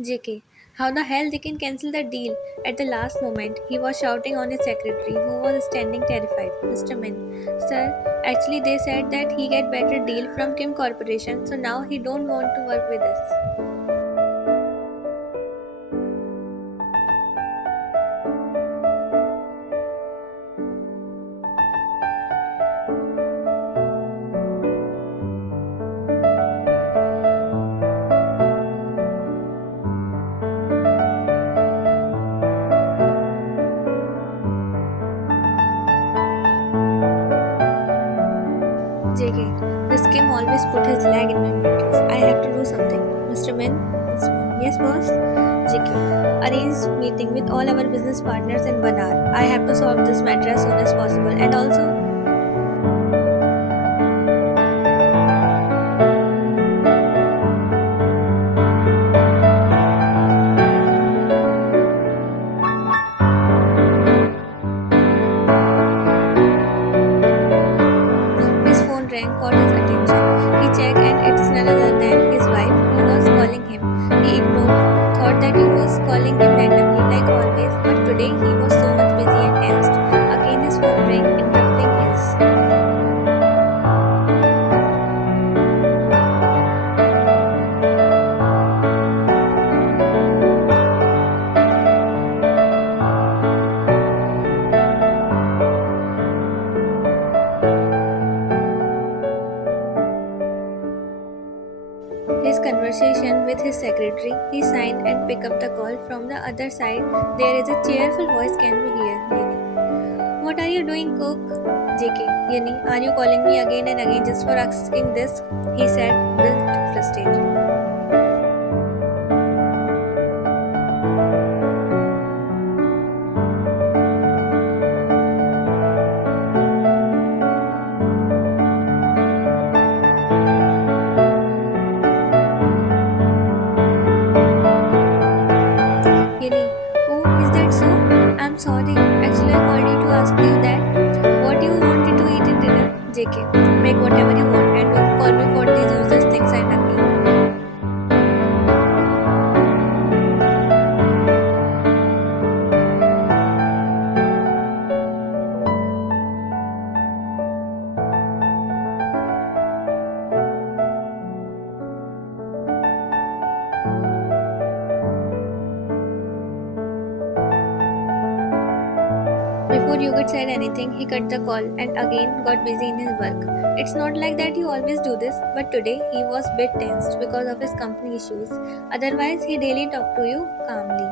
JK. How the hell they can cancel the deal? At the last moment, he was shouting on his secretary, who was standing terrified. Mr. Min, sir, actually they said that he get better deal from Kim Corporation, so now he don't want to work with us. JK, this Kim always put his leg in my mattress. I have to do something. Mr. Min? Mr. Min. Yes, boss? JK, arrange meeting with all our business partners in 1 hour. I have to solve this matter as soon as possible. And also, his phone rang, caught his attention. He checked and it's none other than his wife who was calling him. He ignored, thought that he was calling him randomly like always, but today he was so much busy and tensed. Again his phone rang, interrupting his. His conversation with his secretary, he signed and picked up the call from the other side. There is a cheerful voice can be heard. Yuni. What are you doing, cook? JK. Yuni, are you calling me again and again just for asking this? He said, bit frustrated. Yuni, oh, is that so? I'm sorry. Actually, I called you to ask you that. What you wanted to eat in dinner? JK. Make whatever you want and don't call me for these useless things and again. Before Yogurt said anything, he cut the call and again got busy in his work. It's not like that he always do this, but today he was bit tensed because of his company issues. Otherwise, he daily talked to you calmly.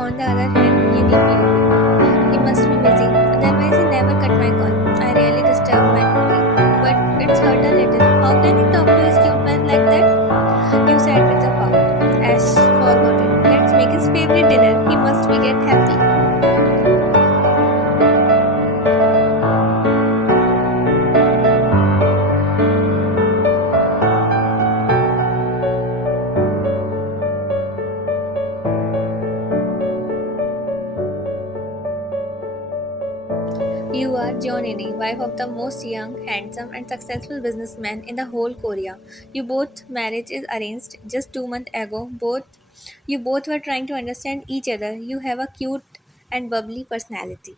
On the other hand, Yumi knew he must be busy, otherwise he never cut my call. I really disturbed my cookie, but it's hurt a little. How can you talk to his cute man like that? You said with a pout. Ash, forgot it. Let's make his favorite dinner. He must be get happy. You are Jeonini, wife of the most young, handsome, and successful businessman in the whole Korea. You both marriage is arranged just 2 months ago. You both were trying to understand each other. You have a cute and bubbly personality.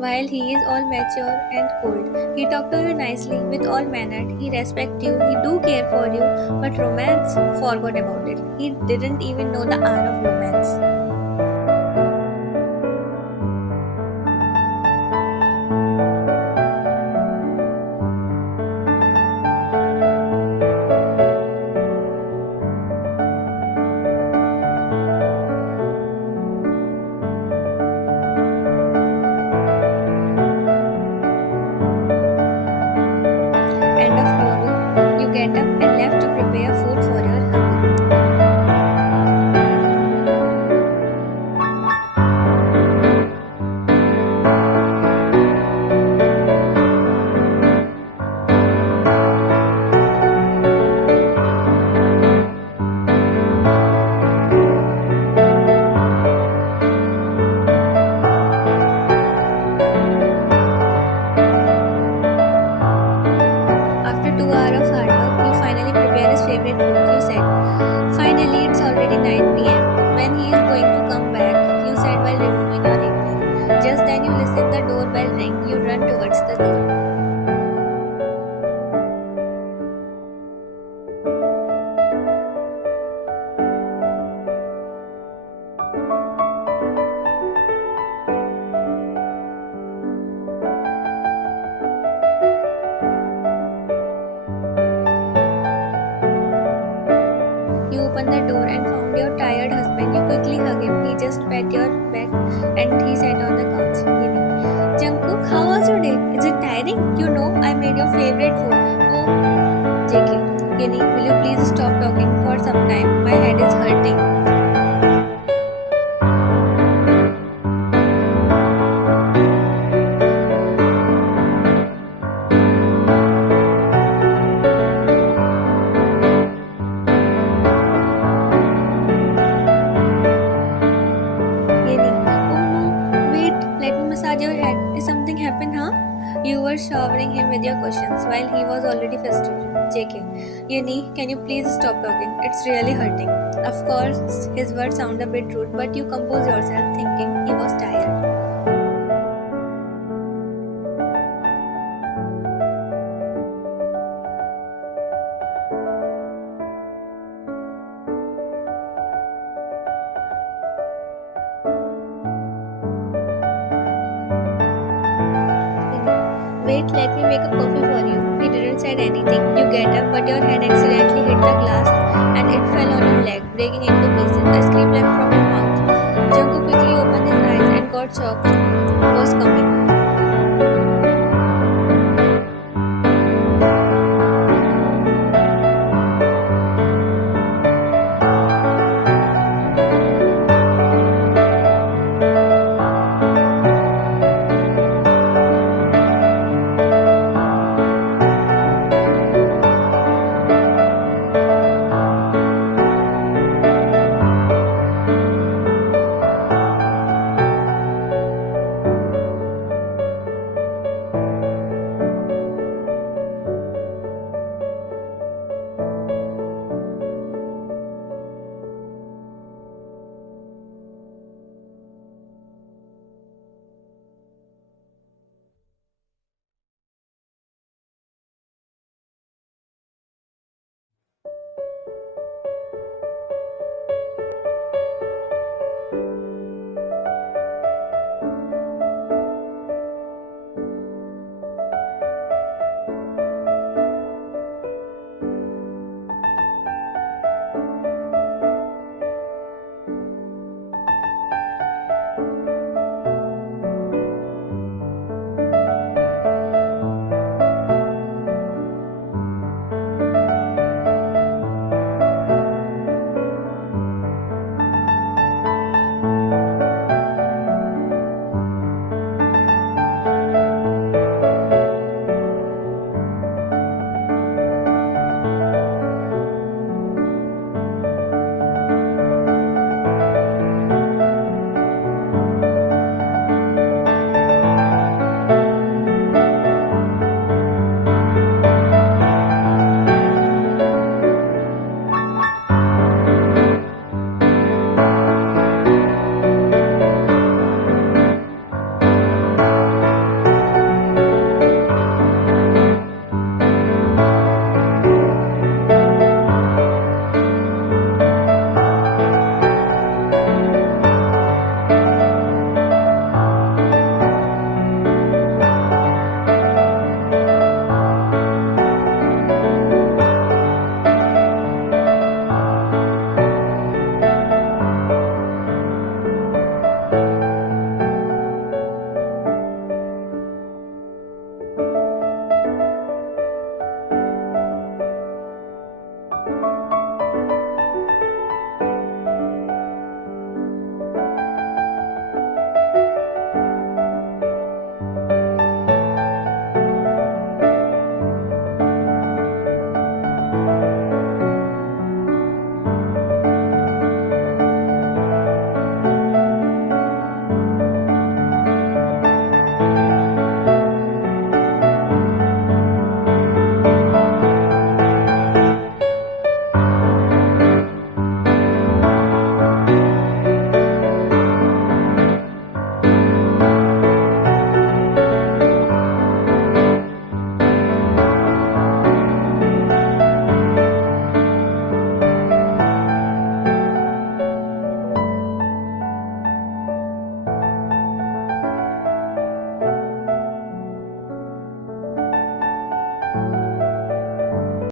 While he is all mature and cold, he talk to you nicely with all mannered. He respect you. He do care for you. But romance, forgot about it. He didn't even know the art of romance. get up and left to prepare food for your hubby. After 2 hours of hard work, you finally prepare his favorite food, you said. Finally, it's already 9 pm. When he is going to come back, you said while removing your apron. Just then you listen the doorbell ring, you run towards the door. You open the door and found your tired husband. You quickly hug him. He just pat your back and he sat on the couch. Yini. Jungkook, how was your day? Is it tiring? You know, I made your favorite food. Oh, JK. Yini, will you please stop talking for some time? My head is hurting. Yeni. Oh no, wait, let me massage your head. Did something happen, huh? You were showering him with your questions while he was already frustrated. JK. Yeni, can you please stop talking? It's really hurting. Of course, his words sound a bit rude, but you compose yourself thinking he was tired. Wait, let me make a coffee for you. He didn't say anything. You get up, but your head accidentally hit the glass and it fell on your leg, breaking into pieces. A scream left from your mouth. Jungkook quickly opened his eyes and got shocked was coming.